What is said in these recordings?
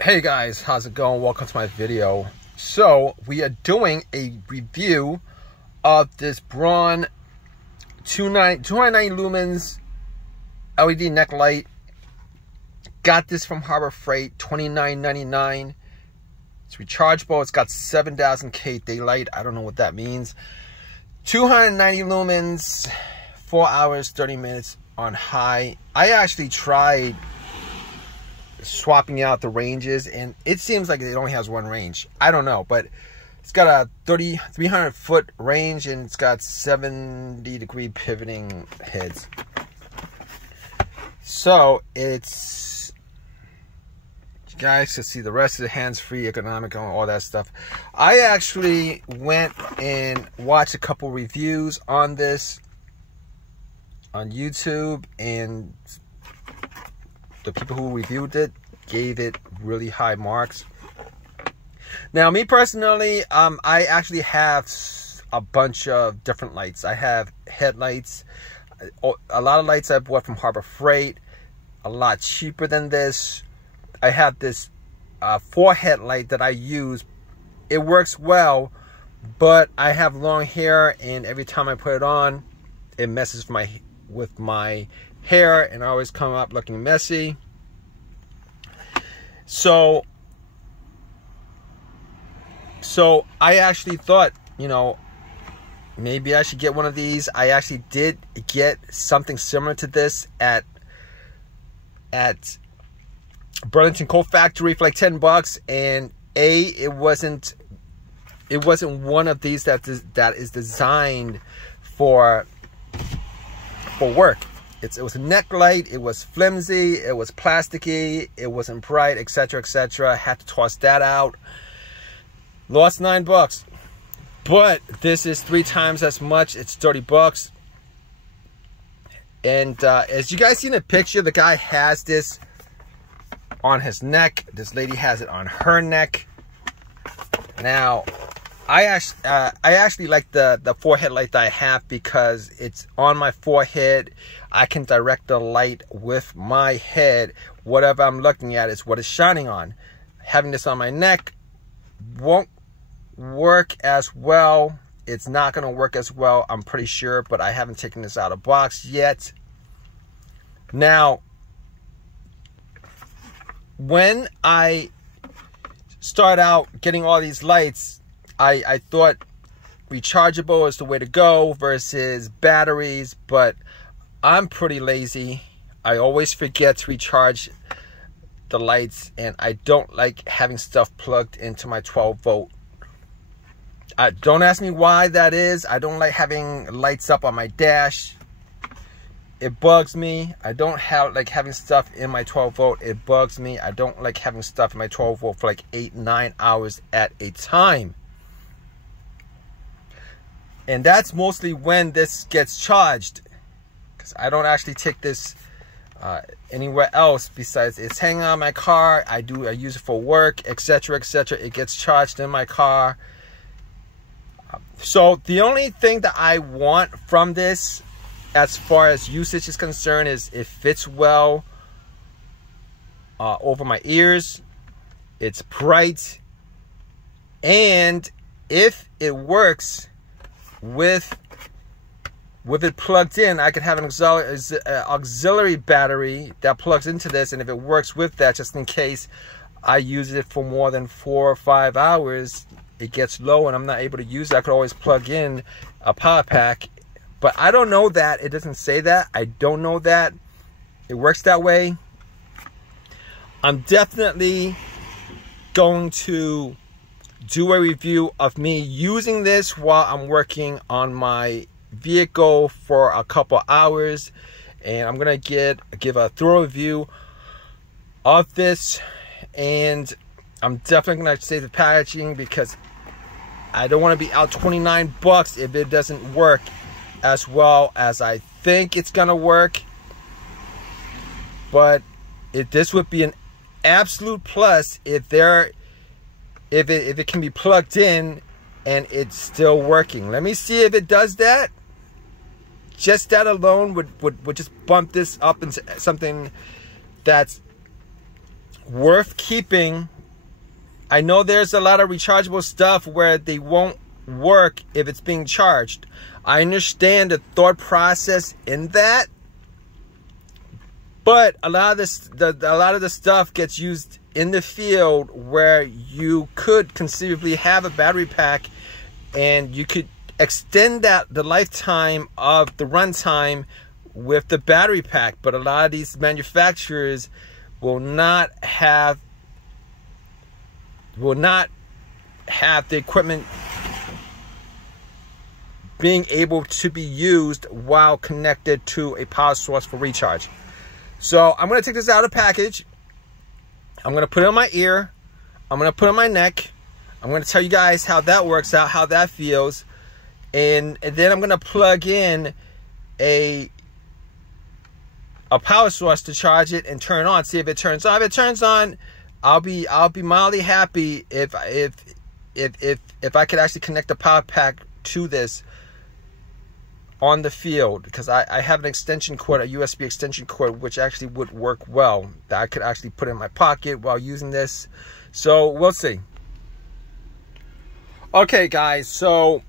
Hey guys, how's it going? Welcome to my video. So we are doing a review of this Braun 290 lumens LED neck light. Got this from Harbor Freight, $29.99. It's rechargeable. It's got 7,000 K daylight. I don't know what that means. 290 lumens, 4 hours, 30 minutes on high. I actually tried swapping out the ranges, and it seems like it only has one range. I don't know, but it's got a 300 foot range, and it's got 70-degree pivoting heads. So it's, you guys can see the rest of the hands-free, ergonomic, all that stuff. I actually went and watched a couple reviews on this on YouTube, and the people who reviewed it gave it really high marks. Now, me personally, I actually have a bunch of different lights. I have headlights. A lot of lights I bought from Harbor Freight, a lot cheaper than this. I have this 4-head light that I use. It works well, but I have long hair, and every time I put it on, it messes with my hair, and I always come up looking messy. So I actually thought, you know, maybe I should get one of these. I actually did get something similar to this at Burlington Coat Factory for like $10, and it wasn't one of these that is designed for work. It was a neck light. It was flimsy. It was plasticky. It wasn't bright, etc., etc. I had to toss that out. Lost $9, but this is 3 times as much. It's $30. And as you guys see in the picture, the guy has this on his neck. This lady has it on her neck. Now, I actually like the forehead light that I have because it's on my forehead. I can direct the light with my head. Whatever I'm looking at is what it's shining on. Having this on my neck won't work as well. It's not going to work as well, I'm pretty sure, but I haven't taken this out of box yet. Now, when I start out getting all these lights, I thought rechargeable is the way to go versus batteries, but I'm pretty lazy. I always forget to recharge the lights, and I don't like having stuff plugged into my 12-volt. Don't ask me why that is. I don't like having lights up on my dash. It bugs me. I don't like having stuff in my 12-volt. It bugs me. I don't like having stuff in my 12-volt for like 8-9 hours at a time. And that's mostly when this gets charged, because I don't actually take this anywhere else besides it's hanging on my car. I use it for work, etc., etc. It gets charged in my car. So the only thing that I want from this, as far as usage is concerned, is it fits well over my ears. It's bright, and if it works with it plugged in, I could have an auxiliary battery that plugs into this, and if it works with that, just in case I use it for more than 4 or 5 hours, it gets low and I'm not able to use it, I could always plug in a power pack. But I don't know that. It doesn't say that. I don't know that it works that way. I'm definitely going to do a review of me using this while I'm working on my vehicle for a couple hours, and I'm gonna give a thorough review of this. And I'm definitely gonna save the packaging because I don't want to be out $29 if it doesn't work as well as I think it's gonna work. But this would be an absolute plus if it can be plugged in and it's still working. Let me see if it does that. Just that alone would just bump this up into something that's worth keeping. I know there's a lot of rechargeable stuff where they won't work if it's being charged. I understand the thought process in that, but a lot of the stuff gets used in the field where you could conceivably have a battery pack and you could extend the lifetime of the runtime with the battery pack. But a lot of these manufacturers will not have the equipment being able to be used while connected to a power source for recharge. So I'm going to take this out of the package. I'm going to put it on my ear. I'm going to put it on my neck. I'm going to tell you guys how that works out, how that feels. And then I'm going to plug in a power source to charge it and turn it on. See if it turns on. If it turns on, I'll be mildly happy if I could actually connect the power pack to this on the field, because I have an extension cord, a USB extension cord, which actually would work well, that I could actually put in my pocket while using this. So we'll see. Okay guys, so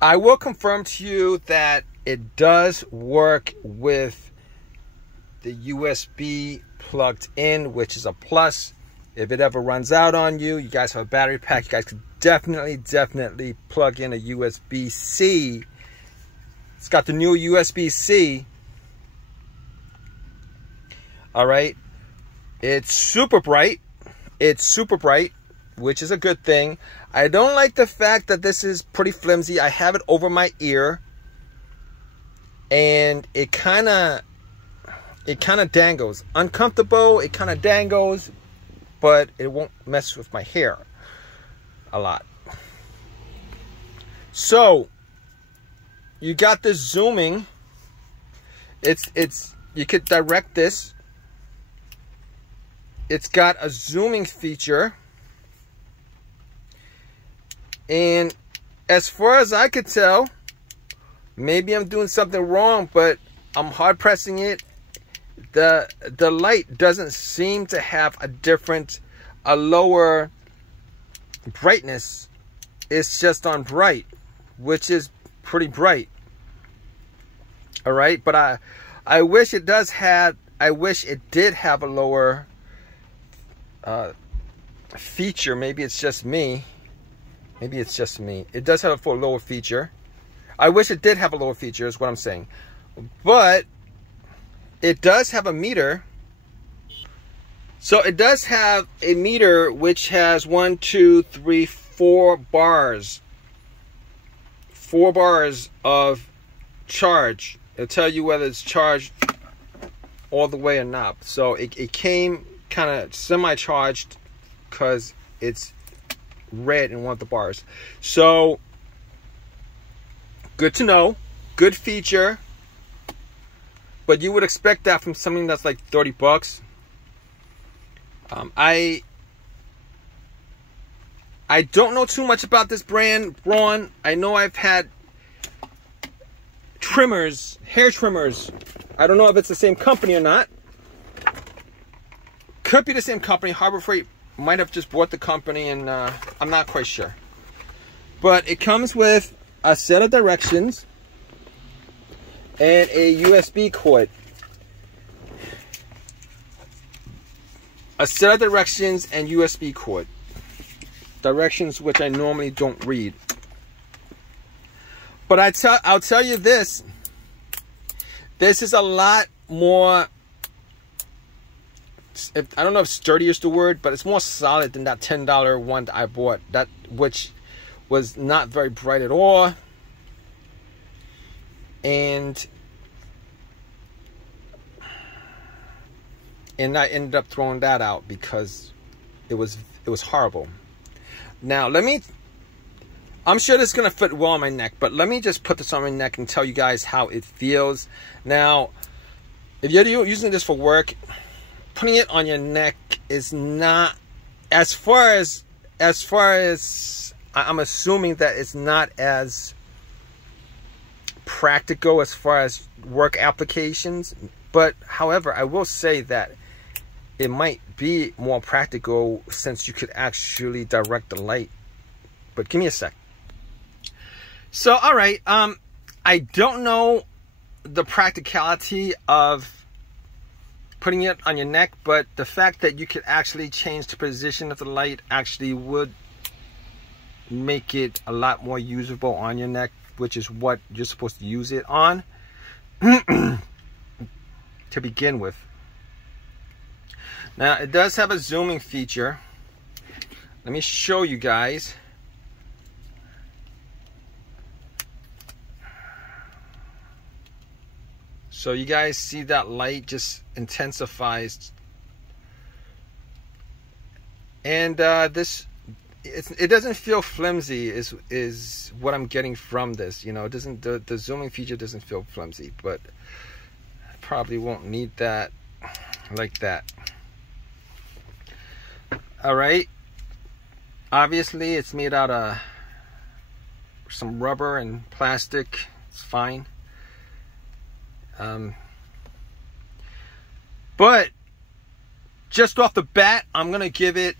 I will confirm to you that it does work with the USB plugged in, which is a plus. If it ever runs out on you, you guys have a battery pack, you guys could definitely plug in a USB-C. It's got the new USB-C. All right. It's super bright. It's super bright, which is a good thing. I don't like the fact that this is pretty flimsy. I have it over my ear, and it kind of dangles. Uncomfortable. It kind of dangles, but it won't mess with my hair a lot. So you got this zooming. You could direct this. It's got a zooming feature. And as far as I could tell, maybe I'm doing something wrong, but I'm hard pressing it. The light doesn't seem to have a lower brightness. It's just on bright, which is pretty bright. All right, but I wish it did have a lower feature. Maybe it's just me. It does have a lower feature. I wish it did have a lower feature, is what I'm saying. But it does have a meter. So it does have a meter which has 1, 2, 3, 4 bars. 4 bars of charge. It'll tell you whether it's charged all the way or not. So it came kind of semi-charged because it's red in one of the bars. So good to know. Good feature. But you would expect that from something that's like 30 bucks. I don't know too much about this brand, Braun. I know I've had trimmers, hair trimmers. I don't know if it's the same company or not. Could be the same company. Harbor Freight might have just bought the company, and I'm not quite sure. But it comes with a set of directions and a USB cord. A set of directions and USB cord. Directions which I normally don't read. But I'll tell you this. This is a lot more, I don't know if sturdy is the word, but it's more solid than that $10 one that I bought, which was not very bright at all. And I ended up throwing that out because it was horrible. Now I'm sure this is gonna fit well on my neck, but let me just put this on my neck and tell you guys how it feels. Now, if you're using this for work, putting it on your neck is not, as far as I'm assuming that it's not as practical as far as work applications. But however, I will say that it might be more practical since you could actually direct the light. But give me a sec. So, all right, I don't know the practicality of putting it on your neck, but the fact that you could actually change the position of the light actually would make it a lot more usable on your neck, which is what you're supposed to use it on to begin with. Now, it does have a zooming feature. Let me show you guys. So you guys see that light just intensifies. And it doesn't feel flimsy is what I'm getting from this. You know, it doesn't, the zooming feature doesn't feel flimsy, but I probably won't need that like that. All right. Obviously, it's made out of some rubber and plastic. It's fine. But just off the bat, I'm gonna give it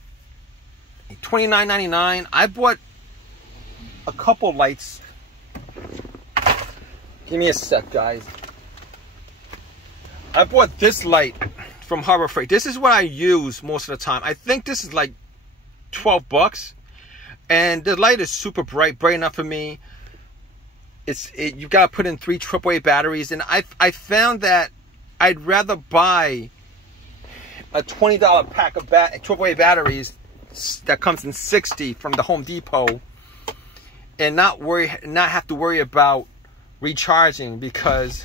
$29.99. I bought a couple lights. Give me a sec, guys. I bought this light from Harbor Freight. This is what I use most of the time. I think this is like 12 bucks, and the light is super bright enough for me. You got to put in 3 AAA batteries, and I found that I'd rather buy a $20 pack of AAA batteries that comes in 60 from the Home Depot, and not have to worry about recharging, because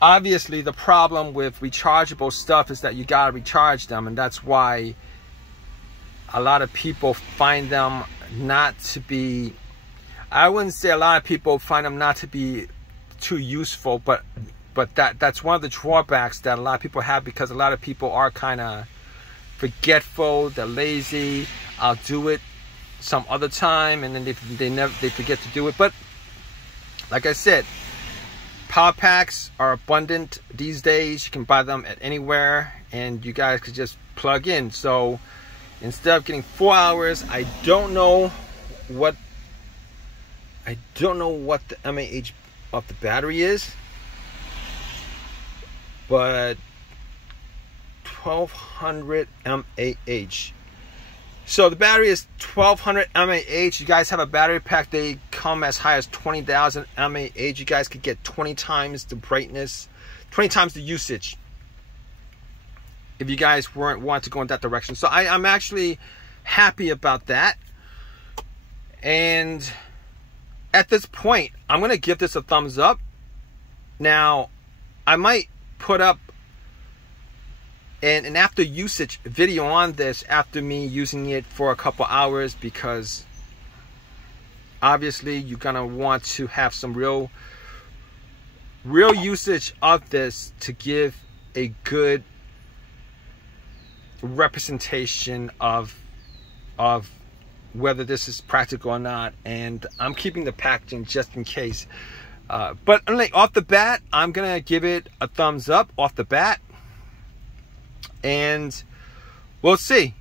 obviously the problem with rechargeable stuff is that you got to recharge them, and that's why a lot of people find them not to be, I wouldn't say a lot of people find them not to be too useful, but that's one of the drawbacks that a lot of people have, because a lot of people are kind of forgetful, they're lazy. I'll do it some other time, and then they forget to do it. But like I said, power packs are abundant these days. You can buy them at anywhere, and you guys could just plug in. So instead of getting 4 hours, I don't know what the mAh of the battery is, but 1200 mAh. So the battery is 1200 mAh. You guys have a battery pack, they come as high as 20,000 mAh. You guys could get 20 times the brightness, 20 times the usage, if you guys want to go in that direction. So I'm actually happy about that. And at this point, I'm gonna give this a thumbs up. Now, I might put up an after usage video on this after me using it for a couple hours, because obviously you're gonna want to have some real usage of this to give a good representation of whether this is practical or not. And I'm keeping the packaging just in case, but off the bat, I'm gonna give it a thumbs up off the bat, and we'll see.